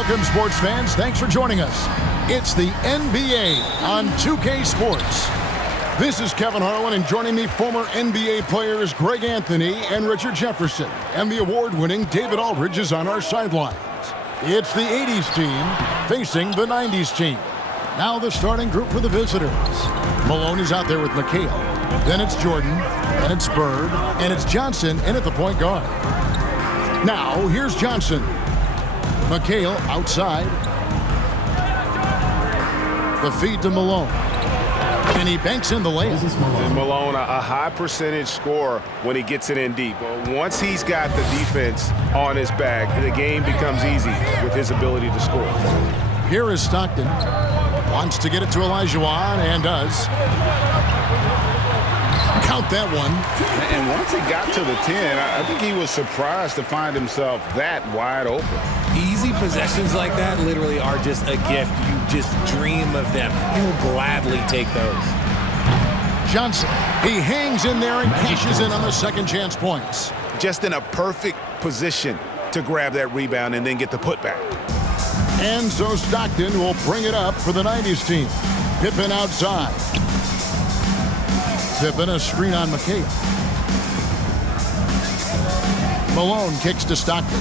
Welcome, sports fans. Thanks for joining us. It's the NBA on 2K Sports. This is Kevin Harlan, and joining me, former NBA players Greg Anthony and Richard Jefferson. And the award-winning David Aldridge is on our sidelines. It's the 80's team facing the 90's team. Now the starting group for the visitors. Malone is out there with McHale. Then it's Jordan, and it's Bird, and it's Johnson in at the point guard. Now, here's Johnson. McHale outside. The feed to Malone. And he banks in the layup. And Malone, a high percentage scorer when he gets it in deep. But once he's got the defense on his back, the game becomes easy with his ability to score. Here is Stockton. Wants to get it to Olajuwon and does. Count that one. And once he got to the 10, I think he was surprised to find himself that wide open. Easy possessions like that literally are just a gift. You just dream of them. He'll gladly take those. Johnson, he hangs in there and cashes in on the second chance points. Just in a perfect position to grab that rebound and then get the putback. And so Stockton will bring it up for the 90's team. Pippen outside. Pippen a screen on McHale. Malone kicks to Stockton.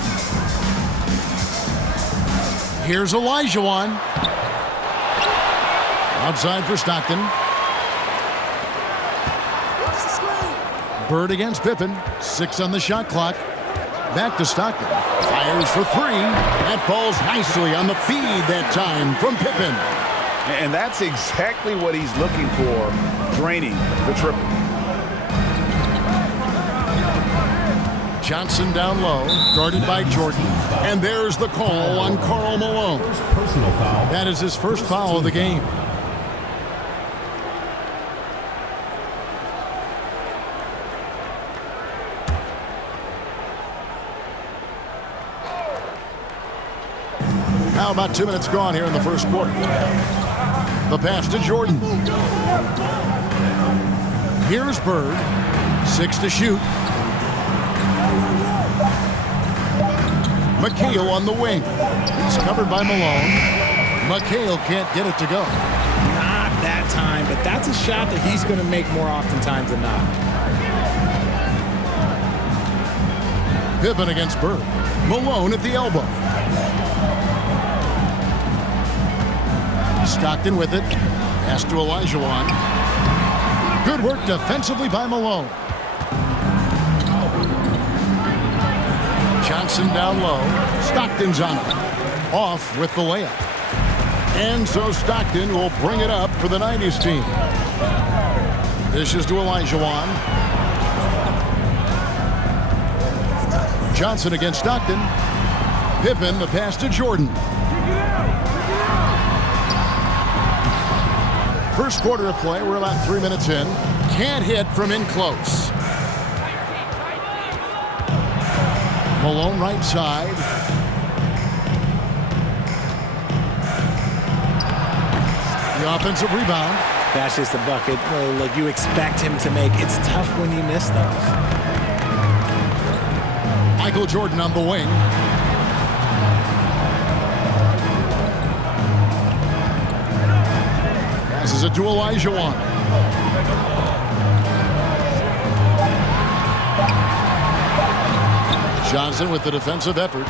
Here's Olajuwon. Outside for Stockton. Bird against Pippen. 6 on the shot clock. Back to Stockton. Fires for 3. That falls nicely on the feed that time from Pippen. And that's exactly what he's looking for, draining the triple. Johnson down low, guarded by Jordan. And there's the call on Karl Malone. Personal foul. That is his first foul of the game. Now about 2 minutes gone here in the first quarter. The pass to Jordan. Here's Bird. 6 to shoot. McHale on the wing. He's covered by Malone. McHale can't get it to go. Not that time, but that's a shot that he's going to make more oftentimes than not. Pippen against Bird. Malone at the elbow. Stockton with it. Pass to Olajuwon. Good work defensively by Malone. Johnson down low. Stockton's on it. Off with the layup. And so Stockton will bring it up for the 90's team. Dishes to Olajuwon. Johnson against Stockton. Pippen the pass to Jordan. First quarter of play, we're about 3 minutes in. Can't hit from in close. Malone right side. The offensive rebound. That's just a bucket like you expect him to make. It's tough when you miss those. Michael Jordan on the wing. Passes it to Olajuwon. Johnson with the defensive effort.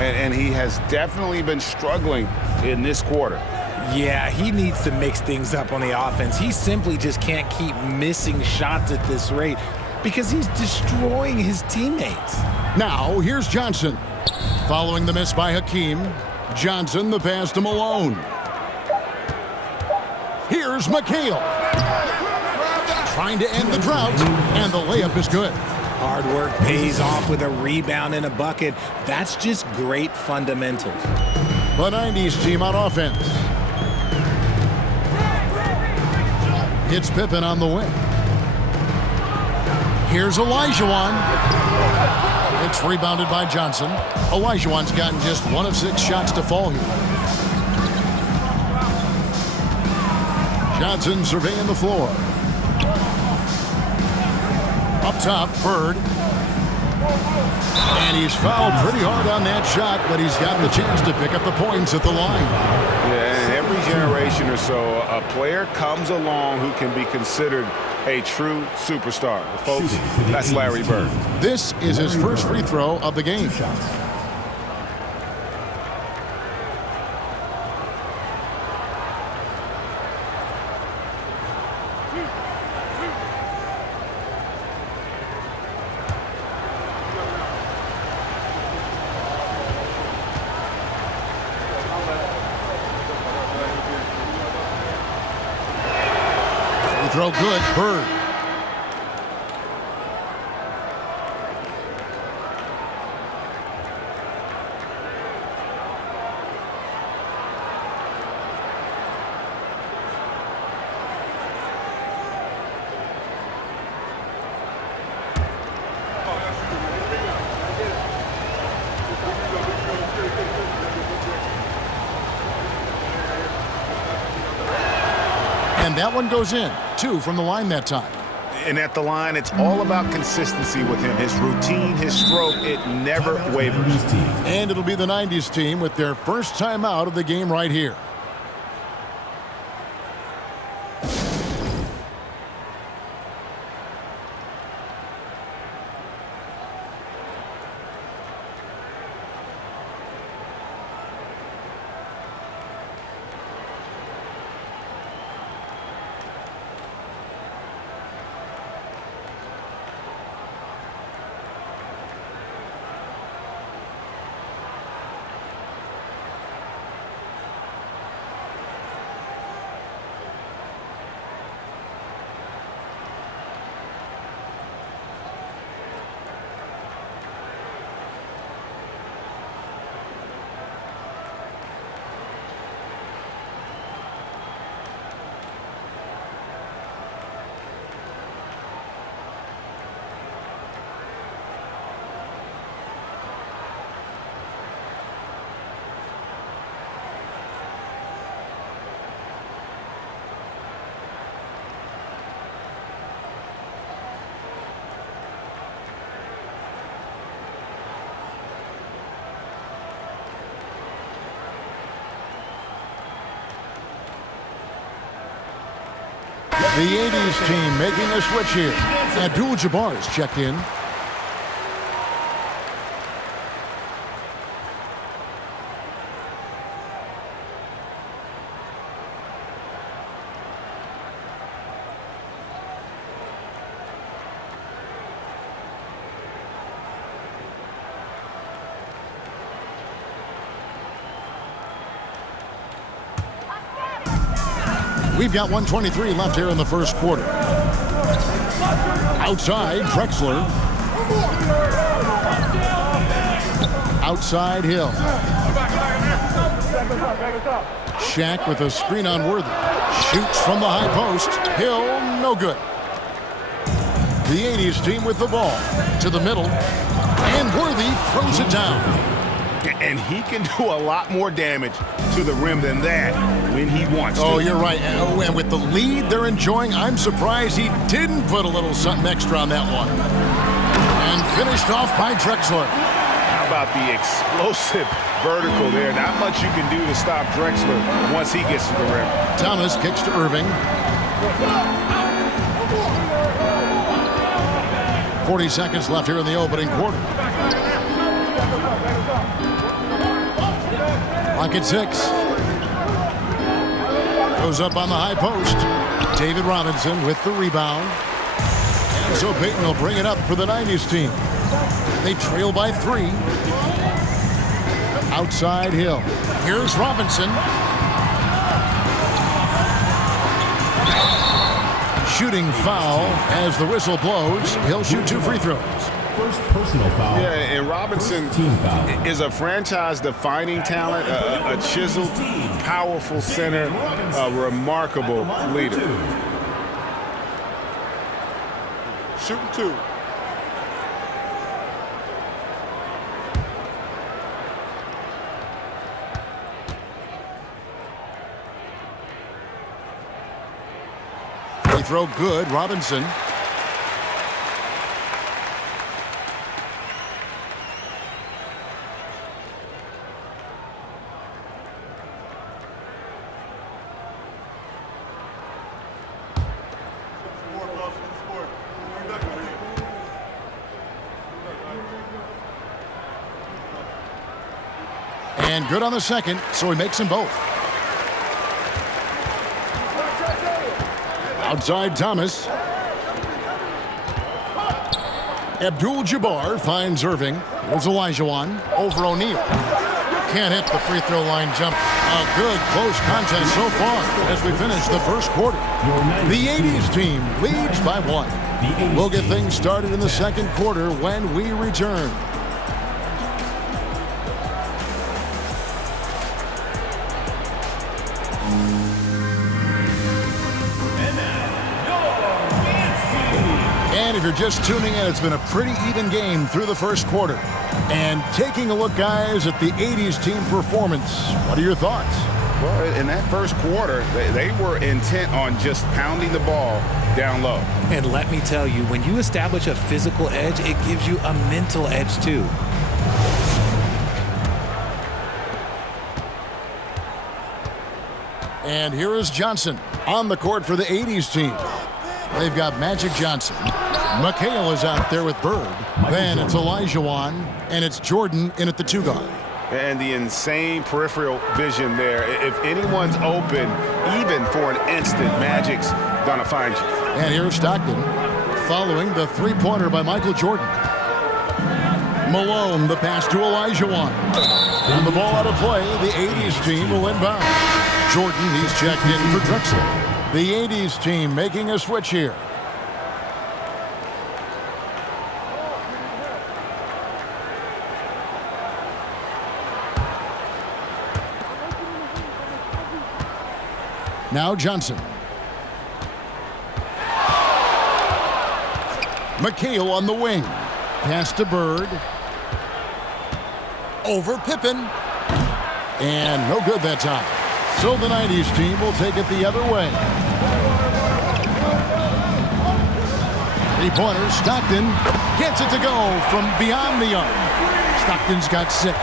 And he has definitely been struggling in this quarter. Yeah, he needs to mix things up on the offense. He simply just can't keep missing shots at this rate because he's destroying his teammates. Now, here's Johnson. Following the miss by Hakeem. Johnson, the pass to Malone. Here's McHale. Trying to end the drought, and the layup is good. Hard work pays off with a rebound and a bucket. That's just great fundamentals. The 90's team on offense. It's Pippen on the wing. Here's Olajuwon. It's rebounded by Johnson. Olajuwon's gotten just 1 of 6 shots to fall here. Johnson surveying the floor. Up top, Bird. And he's fouled pretty hard on that shot, but he's got the chance to pick up the points at the line. Yeah, and every generation or so, a player comes along who can be considered a true superstar. Folks, that's Larry Bird. This is his first free throw of the game. Throw good, Bird. And that one goes in. 2 from the line that time. And at the line, it's all about consistency with him. His routine, his stroke, it never wavers. And it'll be the 90s team with their first time out of the game right here. The 80s team making a switch here. Abdul-Jabbar is checked in. We've got 1:23 left here in the first quarter. Outside, Drexler. Outside, Hill. Shaq with a screen on Worthy. Shoots from the high post. Hill, no good. The 80s team with the ball. To the middle. And Worthy throws it down. And he can do a lot more damage to the rim than that when he wants to. Oh, you're right. And with the lead they're enjoying, I'm surprised he didn't put a little something extra on that one. And finished off by Drexler. How about the explosive vertical there? Not much you can do to stop Drexler once he gets to the rim. Thomas kicks to Irving. 40 seconds left here in the opening quarter. Clock at 6. Goes up on the high post. David Robinson with the rebound. And so Payton will bring it up for the 90s team. They trail by 3. Outside Hill. Here's Robinson. Shooting foul as the whistle blows. He'll shoot 2 free throws. First personal foul. Yeah, and Robinson is a franchise-defining talent, a chiseled, powerful center, a remarkable leader. Shooting 2. Free throw good, Robinson. And good on the second, so he makes them both. Outside Thomas. Abdul-Jabbar finds Irving. Here's Olajuwon over O'Neal. Can't hit the free throw line jump. A good close contest so far as we finish the first quarter. The 80s team leads by 1. We'll get things started in the second quarter when we return. And if you're just tuning in, it's been a pretty even game through the first quarter. And taking a look, guys, at the 80s team performance, what are your thoughts? Well, in that first quarter, they were intent on just pounding the ball down low. And let me tell you, when you establish a physical edge, it gives you a mental edge too. And here is Johnson on the court for the 80s team. They've got Magic Johnson. McHale is out there with Bird. Then it's Olajuwon, and it's Jordan in at the 2 guard. And the insane peripheral vision there. If anyone's open, even for an instant, Magic's gonna find you. And here's Stockton following the three-pointer by Michael Jordan. Malone, the pass to Olajuwon. And the ball out of play, the 80s team will inbound. Jordan, he's checked in for Drexler. The 80s team making a switch here. Now Johnson. McHale on the wing. Pass to Bird. Over Pippen. And no good that time. So the 90s team will take it the other way. Three-pointer, Stockton gets it to go from beyond the arc. Stockton's got 6.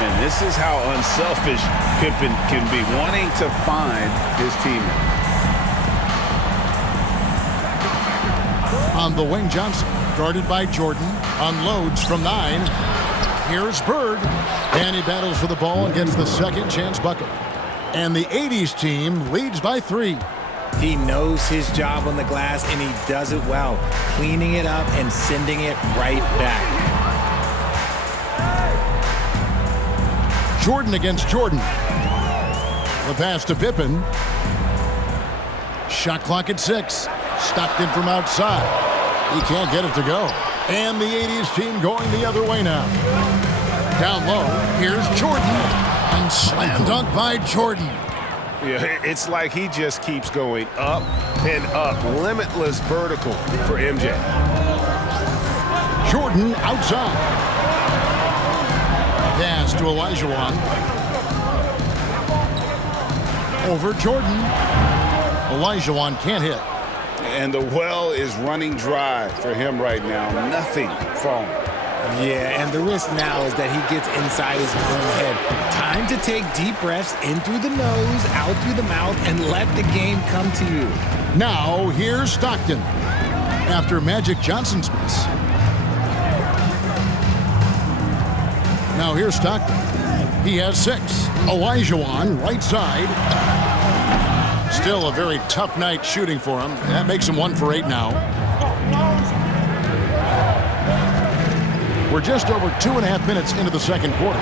And this is how unselfish Pippen can be, wanting to find his teammate. On the wing, Johnson, guarded by Jordan, unloads from 9. Here's Bird, and he battles for the ball and gets the second chance bucket. And the 80s team leads by 3. He knows his job on the glass, and he does it well, cleaning it up and sending it right back. Jordan against Jordan. The pass to Pippen. Shot clock at 6. Stockton from outside. He can't get it to go. And the 80s team going the other way now. Down low, here's Jordan. And slam dunk by Jordan. Yeah, it's like he just keeps going up and up. Limitless vertical for MJ. Jordan outside. Pass to Olajuwon. Over Jordan. Olajuwon can't hit. And the well is running dry for him right now. Nothing falling. Yeah, and the risk now is that he gets inside his own head. Time to take deep breaths in through the nose, out through the mouth, and let the game come to you. Now, here's Stockton. After Magic Johnson's miss. Now here's Stockton. He has 6. Olajuwon, right side. Still a very tough night shooting for him. That makes him 1 for 8 now. We're just over 2.5 minutes into the second quarter.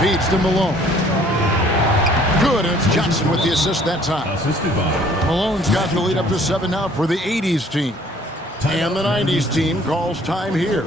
Feeds to Malone. Good, and it's Johnson with the assist that time. Assisted by Malone's got the lead up to 7 now for the 80s team. And the 90s team calls time here.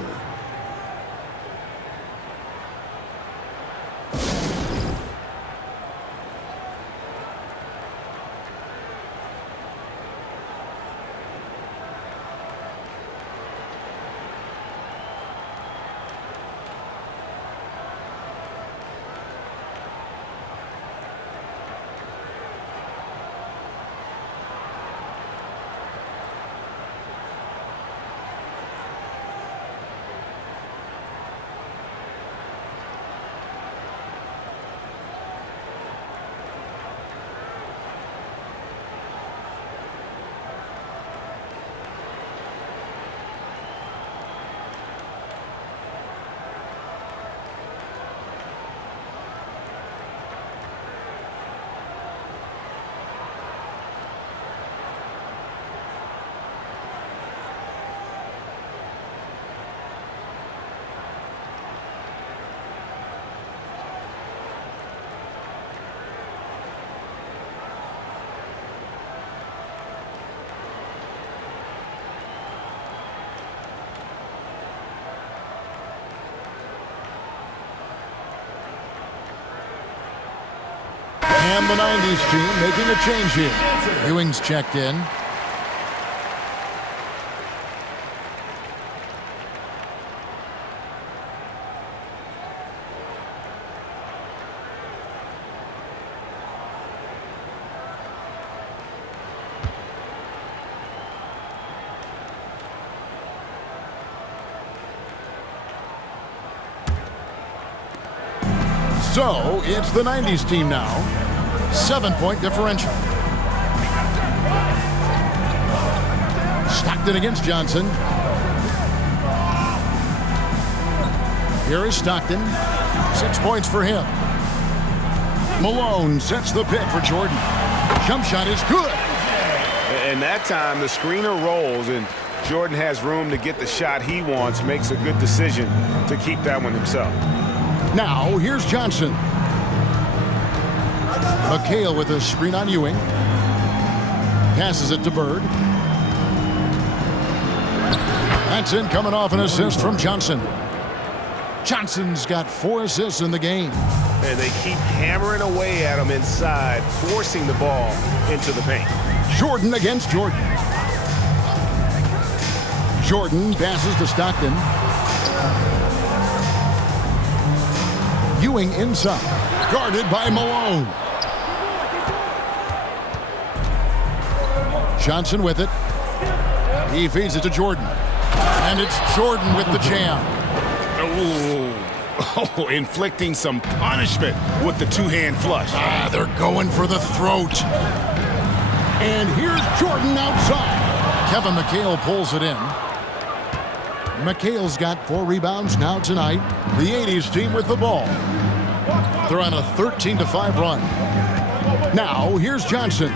And the 90s team making a change here. Ewing's checked in. So, it's the 90s team now. 7-point differential. Stockton against Johnson. Here is Stockton. 6 points for him. Malone sets the pick for Jordan. Jump shot is good. And that time, the screener rolls, and Jordan has room to get the shot he wants, makes a good decision to keep that one himself. Now, here's Johnson. McHale with a screen on Ewing. Passes it to Bird. That's in, coming off an assist from Johnson. Johnson's got 4 assists in the game. And they keep hammering away at him inside, forcing the ball into the paint. Jordan against Jordan. Jordan passes to Stockton. Ewing inside, guarded by Malone. Johnson with it. He feeds it to Jordan. And it's Jordan with the jam. Oh, inflicting some punishment with the two-hand flush. They're going for the throat. And here's Jordan outside. Kevin McHale pulls it in. McHale's got 4 rebounds now tonight. The 80s team with the ball. They're on a 13-5 run. Now, here's Johnson.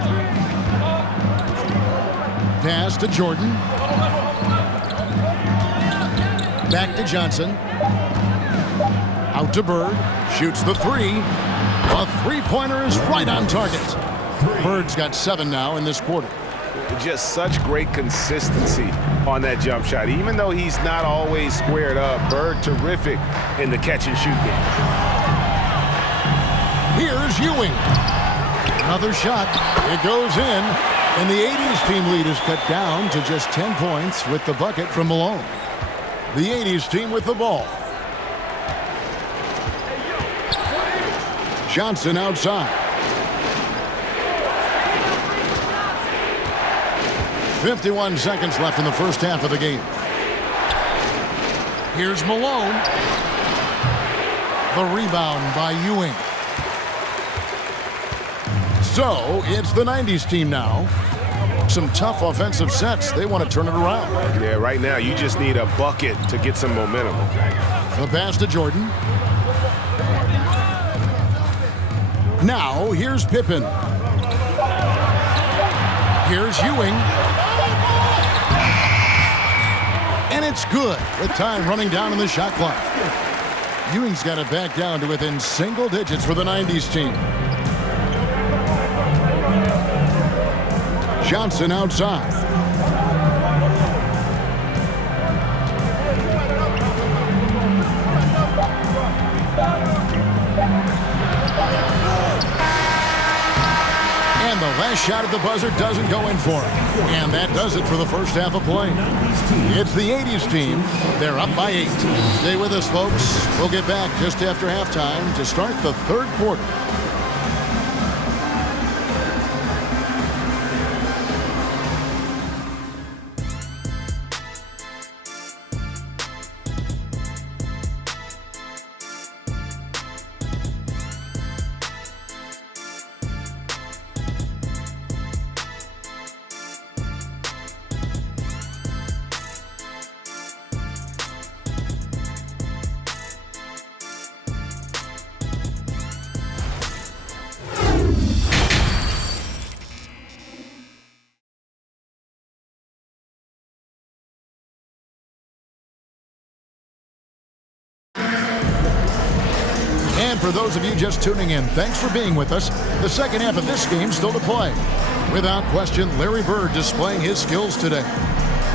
Pass to Jordan. Back to Johnson. Out to Bird. Shoots the 3. A 3-pointer is right on target. Bird's got 7 now in this quarter. Just such great consistency on that jump shot. Even though he's not always squared up, Bird terrific in the catch-and-shoot game. Here's Ewing. Another shot. It goes in. And the 80s team lead is cut down to just 10 points with the bucket from Malone. The 80s team with the ball. Johnson outside. 51 seconds left in the first half of the game. Here's Malone. The rebound by Ewing. So, it's the 90s team now. Some tough offensive sets. They want to turn it around. Yeah, right now you just need a bucket to get some momentum. The pass to Jordan. Now, here's Pippen. Here's Ewing. And it's good with time running down in the shot clock. Ewing's got it back down to within single digits for the 90s team. Johnson outside. And the last shot at the buzzer doesn't go in for him. And that does it for the first half of play. It's the 80s team. They're up by 8. Stay with us, folks. We'll get back just after halftime to start the third quarter. And for those of you just tuning in, thanks for being with us. The second half of this game still to play. Without question, Larry Bird displaying his skills today.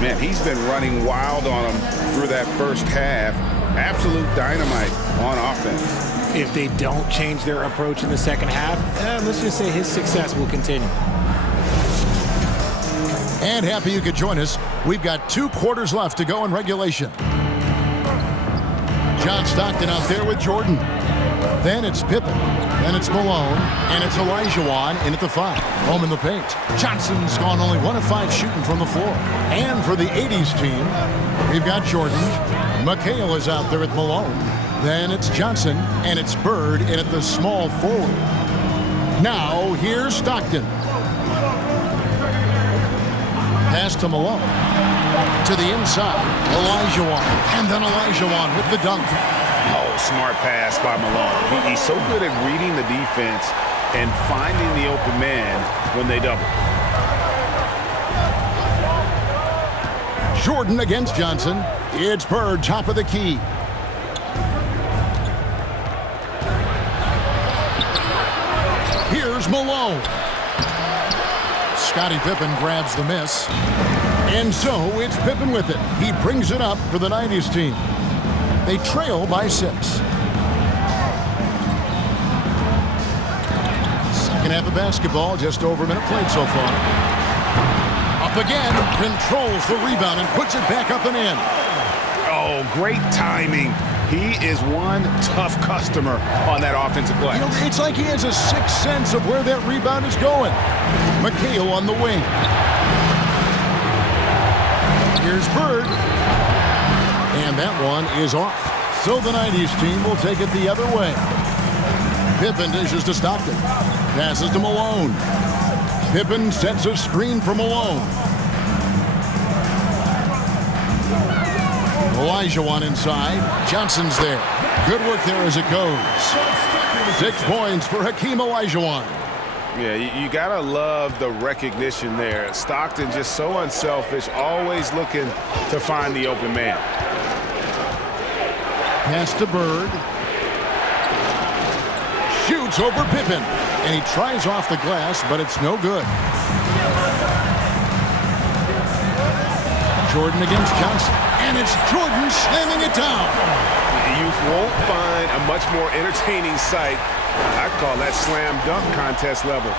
Man, he's been running wild on him through that first half. Absolute dynamite on offense. If they don't change their approach in the second half, let's just say his success will continue. And happy you could join us. We've got 2 quarters left to go in regulation. John Stockton out there with Jordan. Then it's Pippen. Then it's Malone. And it's Olajuwon in at the 5. Home in the paint. Johnson's gone only 1 of 5 shooting from the floor. And for the 80's team, we've got Jordan. McHale is out there at Malone. Then it's Johnson. And it's Bird in at the small forward. Now, here's Stockton. Pass to Malone. To the inside. Olajuwon. And then Olajuwon with the dunk. Oh, smart pass by Malone. He's so good at reading the defense and finding the open man when they double. Jordan against Johnson. It's Bird, top of the key. Here's Malone. Scottie Pippen grabs the miss. And so it's Pippen with it. He brings it up for the 90's team. They trail by 6. Second half of basketball, just over a minute played so far. Up again, controls the rebound and puts it back up and in. Oh, great timing. He is one tough customer on that offensive glass. You know, it's like he has a sixth sense of where that rebound is going. McHale on the wing. Here's Bird. And that one is off. So the 90's team will take it the other way. Pippen dishes to Stockton. Passes to Malone. Pippen sets a screen for Malone. Olajuwon inside. Johnson's there. Good work there as it goes. 6 points for Hakeem Olajuwon. Yeah, you gotta love the recognition there. Stockton just so unselfish, always looking to find the open man. Pass to Bird. Shoots over Pippen. And he tries off the glass, but it's no good. Jordan against Johnson. And it's Jordan slamming it down. You won't find a much more entertaining sight. I'd call that slam dunk contest level.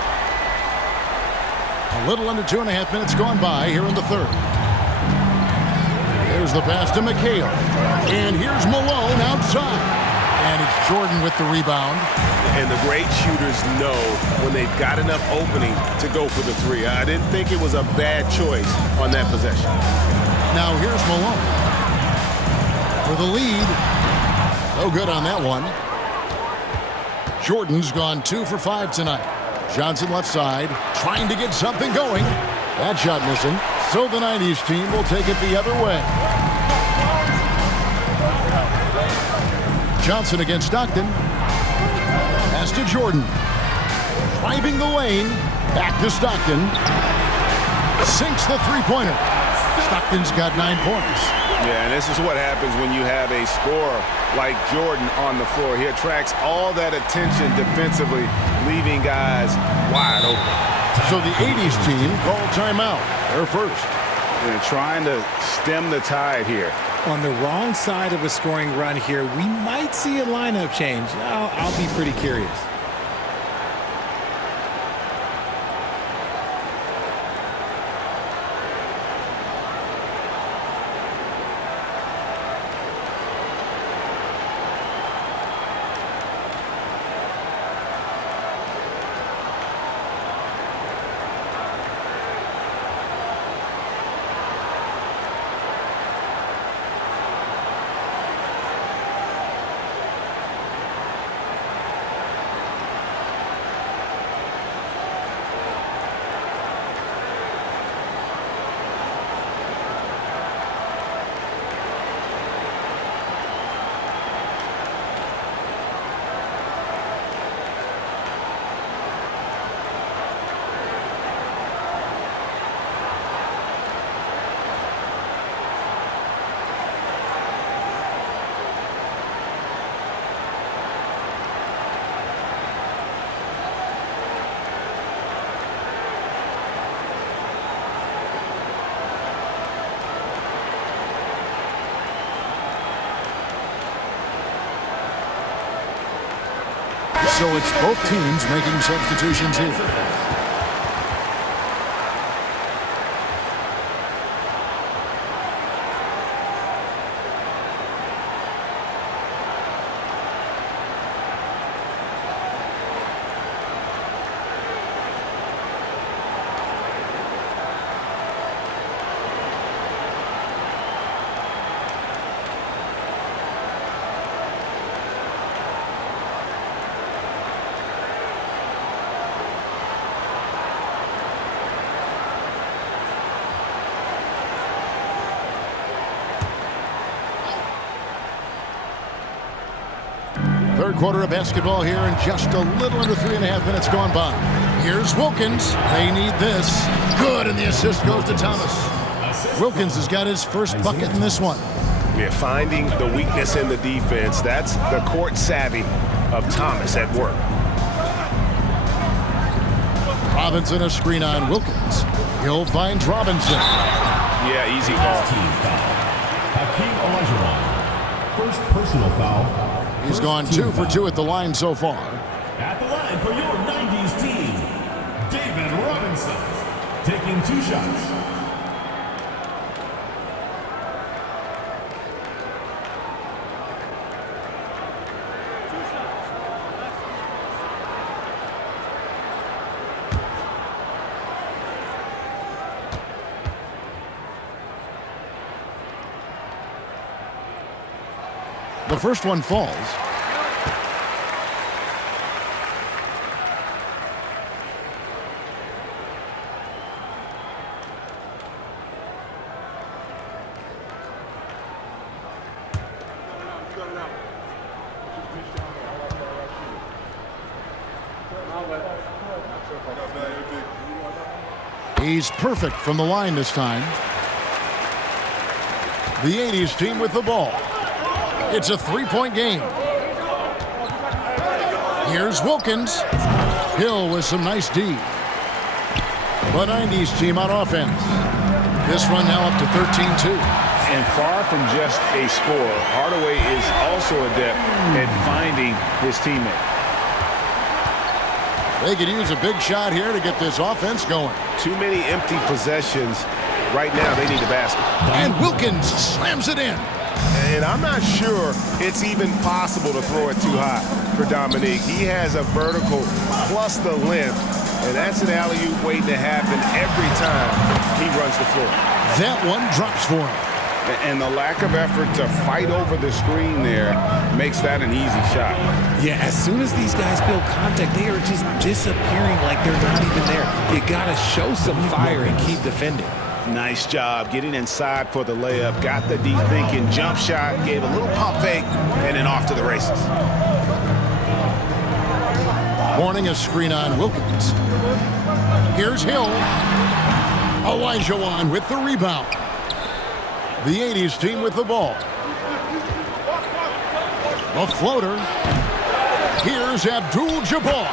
A little under 2.5 minutes gone by here in the third. There's the pass to McHale. And here's Malone outside. And it's Jordan with the rebound. And the great shooters know when they've got enough opening to go for the 3. I didn't think it was a bad choice on that possession. Now here's Malone. For the lead. No good on that one. Jordan's gone 2 for 5 tonight. Johnson left side, trying to get something going. That shot missing. So the 90's team will take it the other way. Johnson against Stockton. Pass to Jordan. Driving the lane. Back to Stockton. Sinks the three-pointer. Stockton's got 9 points. Yeah, and this is what happens when you have a scorer like Jordan on the floor. He attracts all that attention defensively, leaving guys wide open. So the 80's team called timeout. They're first. And trying to stem the tide here. On the wrong side of a scoring run here, we might see a lineup change. I'll be pretty curious. So it's both teams making substitutions here. Third quarter of basketball here, and just a little under 3.5 minutes gone by. Here's Wilkins. They need this. Good, and the assist goes to Thomas. Wilkins has got his first bucket in this one. Yeah, finding the weakness in the defense. That's the court savvy of Thomas at work. Robinson a screen on Wilkins. Hill finds Robinson. Yeah, easy call. Hakeem Olajuwon. First personal foul. He's gone 2 for 2 at the line so far. At the line for your 90s team, David Robinson, taking 2 shots. The first one falls. He's perfect from the line this time. The 80's team with the ball. It's a 3-point game. Here's Wilkins. Hill with some nice D. The 90's team on offense. This run now up to 13-2. And far from just a score, Hardaway is also adept at finding his teammate. They could use a big shot here to get this offense going. Too many empty possessions. Right now, they need the basket. And Wilkins slams it in. And I'm not sure it's even possible to throw it too high for Dominique. He has a vertical plus the length, and that's an alley-oop waiting to happen every time he runs the floor. That one drops for him. And the lack of effort to fight over the screen there makes that an easy shot. Yeah, as soon as these guys feel contact, they are just disappearing like they're not even there. You got to show some fire and keep defending. Nice job getting inside for the layup. Got the deep thinking jump shot, gave a little pump fake, and then off to the races. Warning, a screen on Wilkins. Here's Hill. Olajuwon with the rebound. The 80's team with the ball. A floater. Here's Abdul-Jabbar.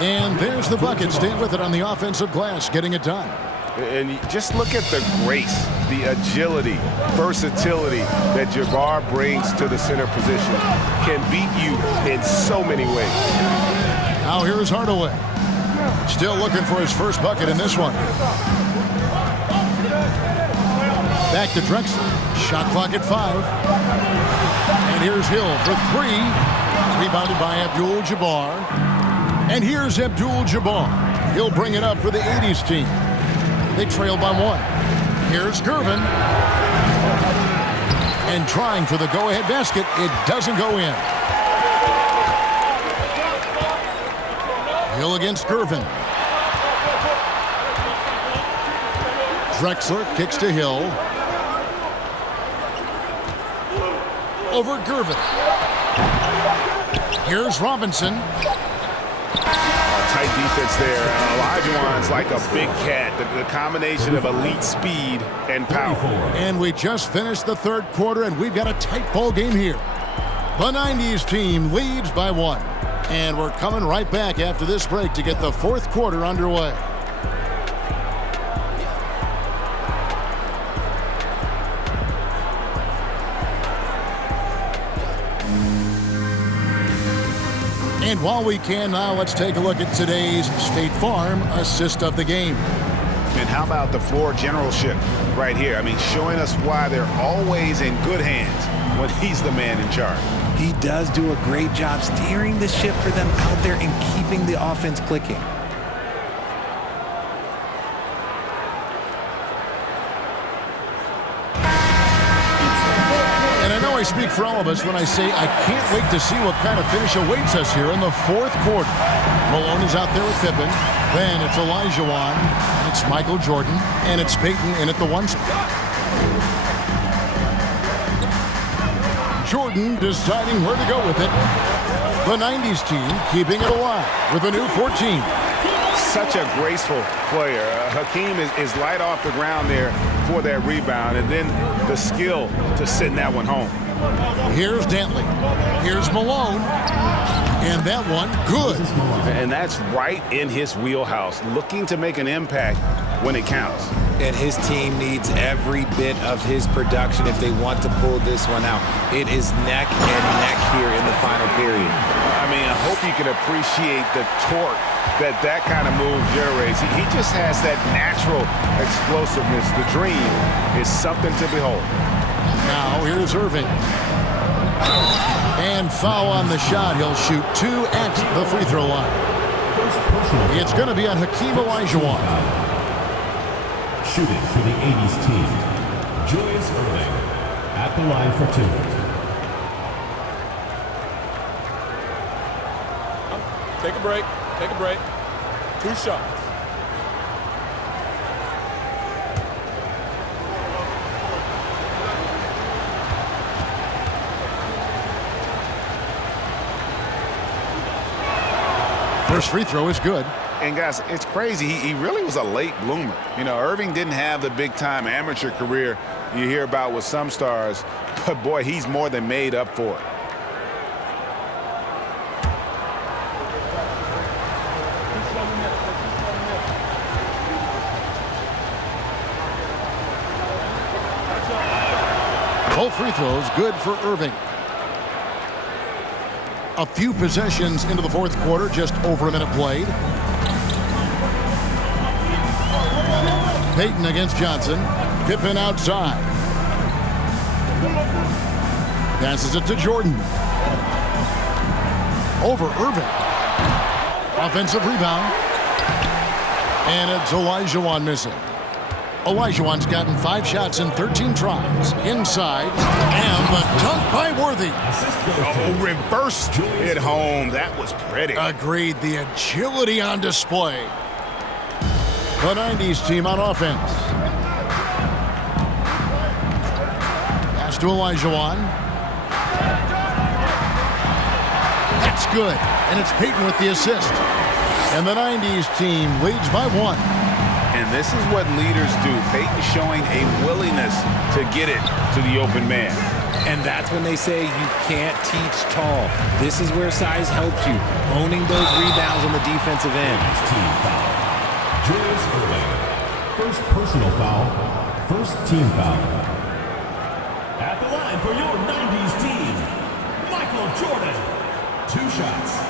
And there's the bucket. Staying with it on the offensive glass, getting it done. And just look at the grace, the agility, versatility that Jabbar brings to the center position. Can beat you in so many ways. Now here's Hardaway. Still looking for his first bucket in this one. Back to Drexler. Shot clock at 5. And here's Hill for 3. Rebounded by Abdul-Jabbar. And here's Abdul-Jabbar. He'll bring it up for the 80's team. They trail by 1. Here's Gervin. And trying for the go-ahead basket. It doesn't go in. Hill against Gervin. Drexler kicks to Hill. Over Gervin. Here's Robinson. Tight defense there. Olajuwon's like a big cat. The combination of elite speed and power. And we just finished the third quarter, and we've got a tight ball game here. The 90's team leads by 1. And we're coming right back after this break to get the fourth quarter underway. And while we can now, let's take a look at today's State Farm assist of the game. And how about the floor generalship right here? I mean, showing us why they're always in good hands when he's the man in charge. He does do a great job steering the ship for them out there and keeping the offense clicking. And I know I speak for all of us when I say I can't wait to see what kind of finish awaits us here in the fourth quarter. Malone is out there with Pippen. Then it's Olajuwon, and it's Michael Jordan, and it's Peyton in at the 1 spot. Jordan deciding where to go with it. The 90s team keeping it alive with a new 14. Such a graceful player. Hakeem is light off the ground there for that rebound, and then the skill to send that one home. Here's Dantley. Here's Malone. And that one, good. And that's right in his wheelhouse, looking to make an impact when it counts. And his team needs every bit of his production if they want to pull this one out. It is neck and neck here in the final period. I mean, I hope you can appreciate the torque that kind of move generates. He just has that natural explosiveness. The dream is something to behold. Now here's Irving. And foul on the shot. He'll shoot 2 at the free throw line. It's going to be on Hakeem Olajuwon. Shooting for the 80's team, Julius Irving at the line for 2. Take a break. Take a break. 2 shots. First free throw is good. And guys, it's crazy. He really was a late bloomer. You know, Irving didn't have the big-time amateur career you hear about with some stars, but boy, he's more than made up for it. Both free throws good for Irving. A few possessions into the fourth quarter, just over a minute played. Peyton against Johnson. Pippen outside. Passes it to Jordan. Over Irving. Offensive rebound. And it's Olajuwon missing. Olajuwon's gotten 5 shots in 13 tries. Inside. And the dunk by Worthy. Oh, reversed it home. That was pretty. Agreed. The agility on display. The 90s team on offense. Pass to Olajuwon. That's good. And it's Peyton with the assist. And the 90s team leads by 1. And this is what leaders do. Peyton showing a willingness to get it to the open man. And that's when they say you can't teach tall. This is where size helps you. Owning those rebounds on the defensive end. Team foul. Julius Irving. First personal foul. First team foul. At the line for your 90s team, Michael Jordan. 2 shots.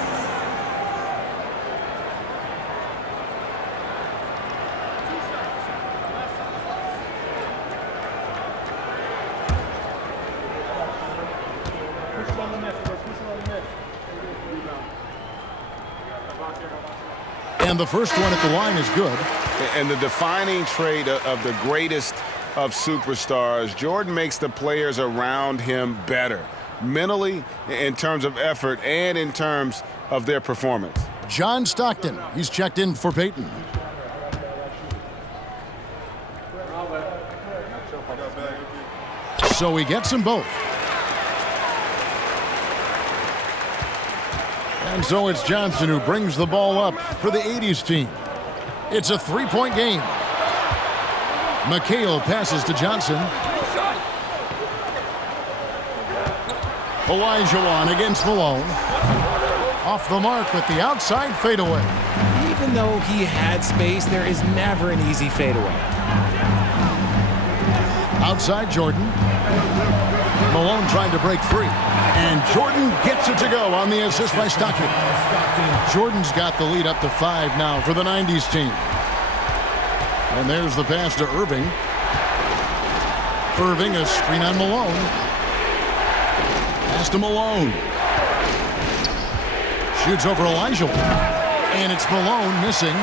And the first one at the line is good. And the defining trait of the greatest of superstars, Jordan makes the players around him better. Mentally, in terms of effort, and in terms of their performance. John Stockton, he's checked in for Peyton. So he gets them both. And so it's Johnson who brings the ball up for the 80s team. It's a 3-point game. McHale passes to Johnson. Olajuwon against Malone. Off the mark with the outside fadeaway. Even though he had space, there is never an easy fadeaway. Outside Jordan. Malone trying to break free. And Jordan gets it to go on the assist by Stockton. Jordan's got the lead up to 5 now for the 90s team. And there's the pass to Irving. Irving, a screen on Malone. Pass to Malone. Shoots over Elijah. And it's Malone missing.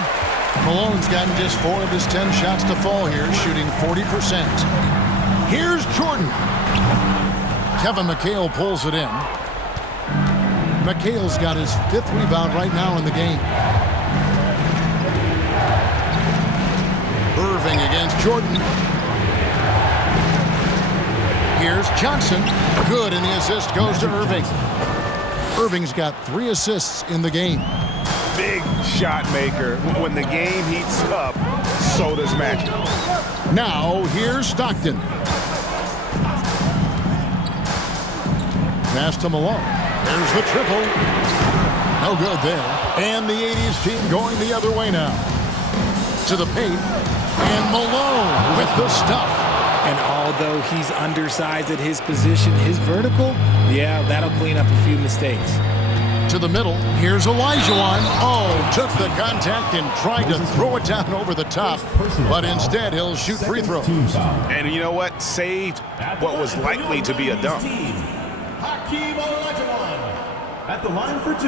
Malone's gotten just 4 of his 10 shots to fall here, shooting 40%. Here's Jordan. Kevin McHale pulls it in. McHale's got his 5th rebound right now in the game. Irving against Jordan. Here's Johnson. Good, and the assist goes to Irving. Irving's got 3 assists in the game. Big shot maker. When the game heats up, so does Magic. Now, here's Stockton. Pass to Malone. There's the triple. No good there. And the 80s team going the other way now. To the paint. And Malone with the stuff. And although he's undersized at his position, his vertical, yeah, that'll clean up a few mistakes. To the middle. Here's Olajuwon. Oh, took the contact and tried to throw it down over the top. But instead, he'll shoot free throws. And you know what? Saved what was likely to be a dunk. Hakeem Olajuwon at the line for 2.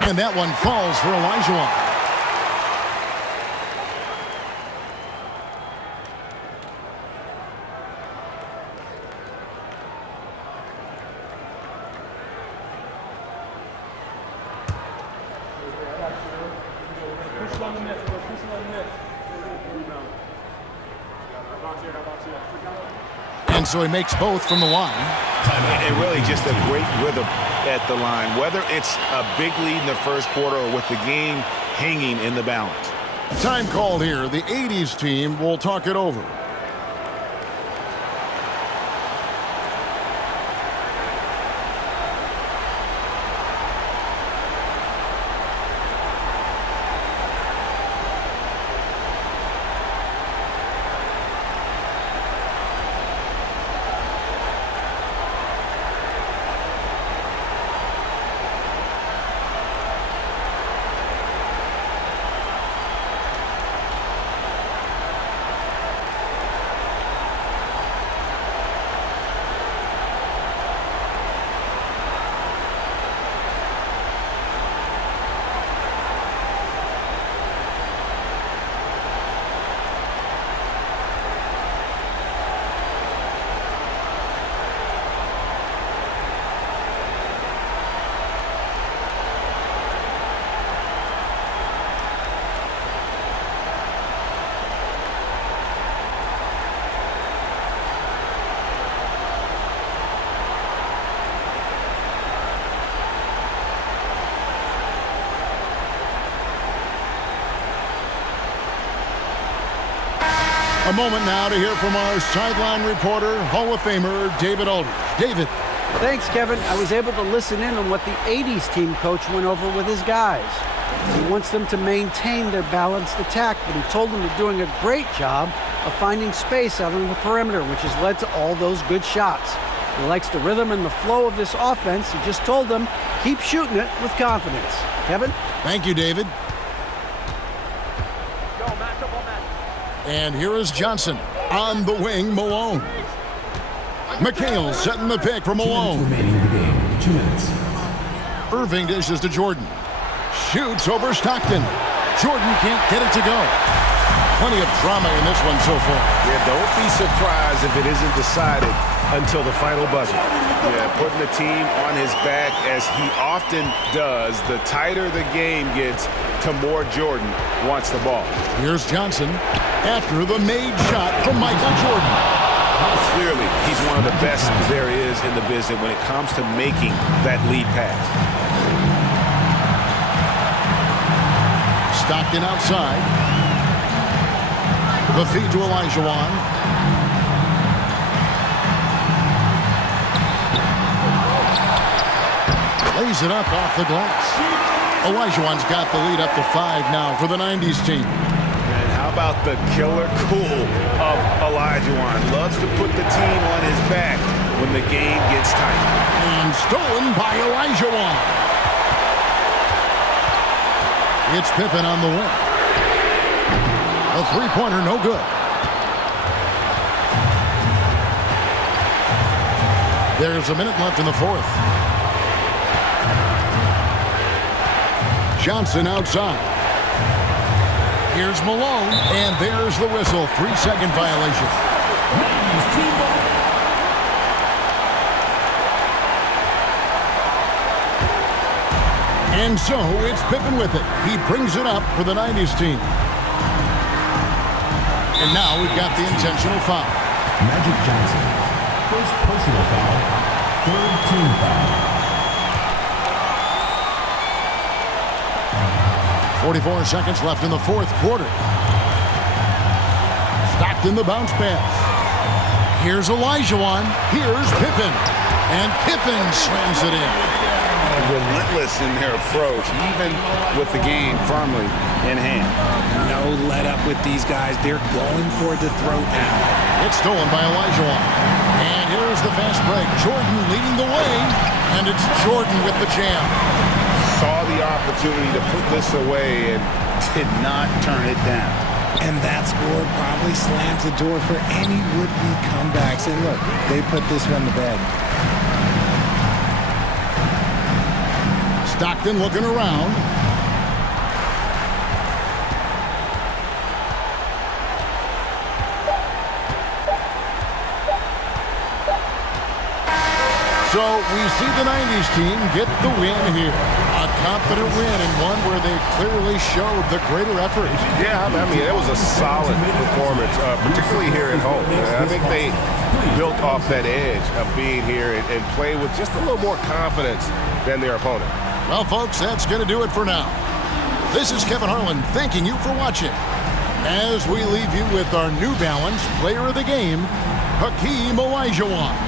And that one falls for Olajuwon. And so he makes both from the line. And really just a great rhythm at the line, whether it's a big lead in the first quarter or with the game hanging in the balance. Time called here. The 80s team will talk it over. A moment now to hear from our sideline reporter, Hall of Famer David Aldridge. David. Thanks, Kevin. I was able to listen in on what the 80s team coach went over with his guys. He wants them to maintain their balanced attack, but he told them they're doing a great job of finding space out on the perimeter, which has led to all those good shots. He likes the rhythm and the flow of this offense. He just told them, keep shooting it with confidence. Kevin? Thank you, David. And here is Johnson. On the wing, Malone. McHale setting the pick for Malone. 2 minutes remaining in the game. 2 minutes. Irving dishes to Jordan. Shoots over Stockton. Jordan can't get it to go. Plenty of drama in this one so far. Yeah, don't be surprised if it isn't decided until the final buzzer. Yeah, putting the team on his back as he often does. The tighter the game gets, the more Jordan wants the ball. Here's Johnson after the made shot from Michael Jordan. Clearly, he's one of the best there is in the business when it comes to making that lead pass. Stockton outside. The feed to Olajuwon. lays it up off the glass. Olajuwon's got the lead up to 5 now for the 90s team. And how about the killer cool of Olajuwon? Loves to put the team on his back when the game gets tight. And stolen by Olajuwon. It's Pippen on the wing. A three-pointer, no good. There's a minute left in the fourth. Johnson outside. Here's Malone, and there's the whistle. 3-second violation. And so it's Pippen with it. He brings it up for the 90s team. And now we've got the intentional foul. Magic Johnson, first personal foul, third team foul. 44 seconds left in the fourth quarter. Stockton the bounce pass. Here's Olajuwon. Here's Pippen. And Pippen slams it in. Relentless in their approach, even with the game firmly in hand. No let up with these guys. They're going for the throat now. It's stolen by Olajuwon. And here's the fast break. Jordan leading the way. And it's Jordan with the jam. Saw the opportunity to put this away and did not turn it down. And that score probably slams the door for any would-be comebacks. And look, they put this one to bed. Stockton looking around. So we see the 90s team get the win here. A confident win and one where they clearly showed the greater effort. Yeah, I mean, it was a solid performance, particularly here at home. I think they built off that edge of being here and played with just a little more confidence than their opponent. Well, folks, that's going to do it for now. This is Kevin Harlan thanking you for watching. As we leave you with our New Balance Player of the Game, Hakeem Olajuwon.